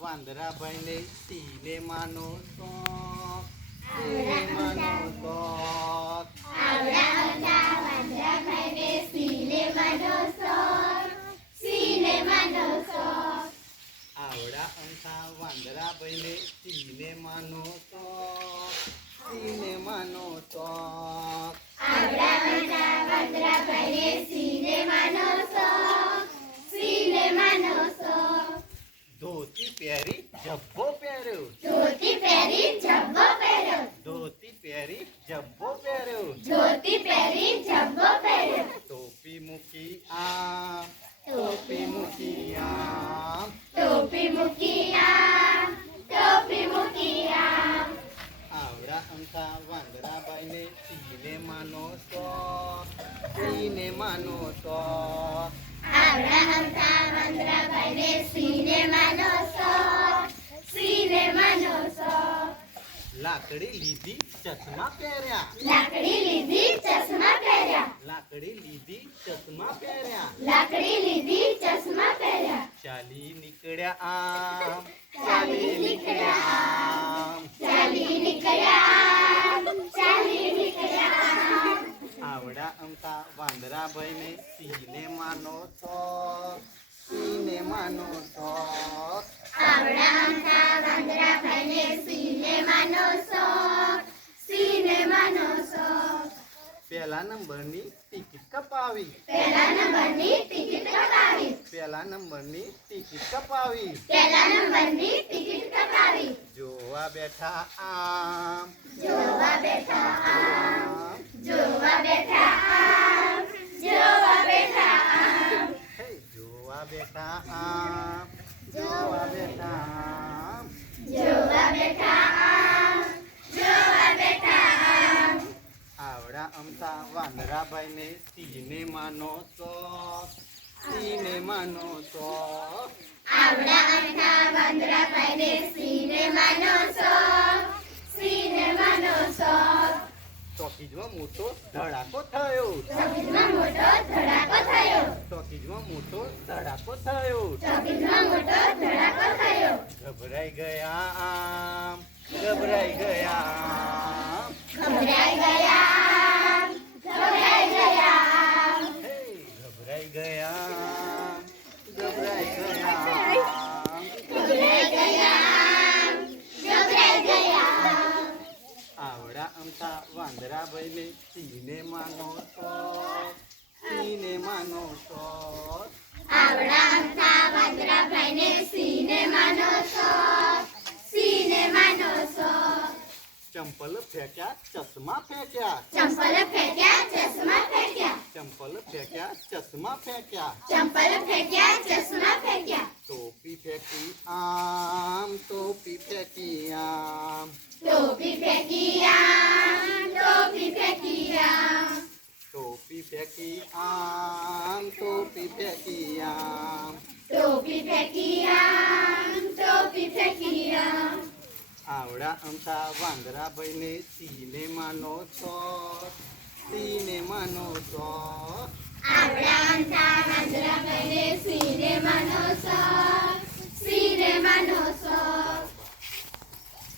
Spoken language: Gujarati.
વાંદરાભાઈને સિનેમાનો શોખ. સિનેમાનો શોખ. આવડા અમથા વાંદરાભાઈને સિનેમાનો શોખ. સિનેમાનો શોખ. આવડા અમથા વાંદરાભાઈને સિનેમાનો શોખ. સિનેમાનો શોખ. આવડા અમથા વાંદરાભાઈને સિનેમાનો શોખ. સિનેમાનો શોખ. ધોતી પહેરી જબ્બો પહેર્યો. ધોતી પહેરી જબ્બો પહેર્યો. ધોતી પહેરી જબ્બો પહેર્યો. ધોતી પહેરી જબ્બો પહેર્યો. ટોપી મૂકી આમ. ટોપી મૂકી આમ. ટોપી મૂકી આમ. ટોપી મૂકી આમ. આવડા અમથા વાંદરાભાઈને સિનેમાનો શોખ. સિનેમાનો શોખ. આવડા અમથા વાંદરાભાઈને સિનેમાનો શોખ. સિનેમાનો શોખ. લાકડી લીધી ચશ્મા પહેર્યા. લાકડી લીધી ચશ્મા પહેર્યા. લાકડી લીધી ચશ્મા પહેર્યા. લાકડી લીધી ચશ્મા પહેર્યા. ચાલી નીકળ્યા આમ. ચાલી નીકળ્યા આમ. ચાલી નીકળ્યા આમ. ચાલી નીકળ્યા આમ. આવડા અમથા વાંદરાભાઈને સિનેમાનો શોખ. સિનેમાનો શોખ. આવડા અમથા વાંદરાભાઈને સિનેમાનો શોખ. સિનેમાનો શોખ. પહેલા નંબરની ટિકિટ કપાવી. પહેલા નંબરની ટિકિટ કપાવી. પહેલા નંબરની ટિકિટ કપાવી. પહેલા નંબરની ટિકિટ કપાવી. જોવા બેઠા આમ. જોવા બેઠા આમ. આમ. જોવા બેઠા આમ. જોવા બેઠા આમ. હે, જોવા બેઠા આમ. જોવા બેઠા આમ. જોવા બેઠા આમ. જોવા બેઠા આમ. આવડા અમથા વાંદરાભાઈને સિનેમાનો શોખ. સિનેમાનો શોખ. આવડા અમથા વાંદરાભાઈને સિનેમાનો શોખ. સિનેમાનો શોખ. ટોકીજમાં મોટો ધડાકો થયો. ટોકીઝમાં મોટો ધડાકો થયો. ટોકીજમાં મોટો ધડાકો થયો. ટોકીઝમાં મોટો ધડાકો થયો. ગભરાઈ ગયા આમ. ગભરાઈ ગયા આમ. ગભરાઈ ગયા આમ. ગભરાઈ ગયા આમ. હે, ગભરાઈ ગયા આમ. ગભરાઈ ગયા આમ. ગભરાઈ ગયા આમ. ગભરાઈ ગયા આમ. આવડા અમથા વાંદરાભાઈને સિનેમાનો શોખ. સિનેમાનો શોખ. આવડા અમથા વાંદરાભાઈને સિનેમાનો શોખ. સિનેમાનો શોખ. ચંપલ ફેંક્યા ચશ્મા ફેંક્યા. ચંપલ ફેંક્યા ચશ્મા ફેંક્યા. ચંપલ ફેંક્યા ચશ્મા ફેંક્યા. ચંપલ ફેંક્યા ચશ્મા ફેંક્યા. ટોપી ફેંકી આમ. ટોપી ફેંકી આમ. ટોપી ફેંકી આમ. ટોપી ફેંકી આમ. ટોપી ફેંકી આમ. ટોપી ફેંકી આમ. ટોપી ફેંકી આમ. ટોપી ફેંકી આમ. આવડા અમથા વાંદરાભાઈને સિનેમાનો શોખ. સિનેમાનો શોખ. આવડા અમથા વાંદરાભાઈને સિનેમાનો શોખ. સિનેમાનો શોખ.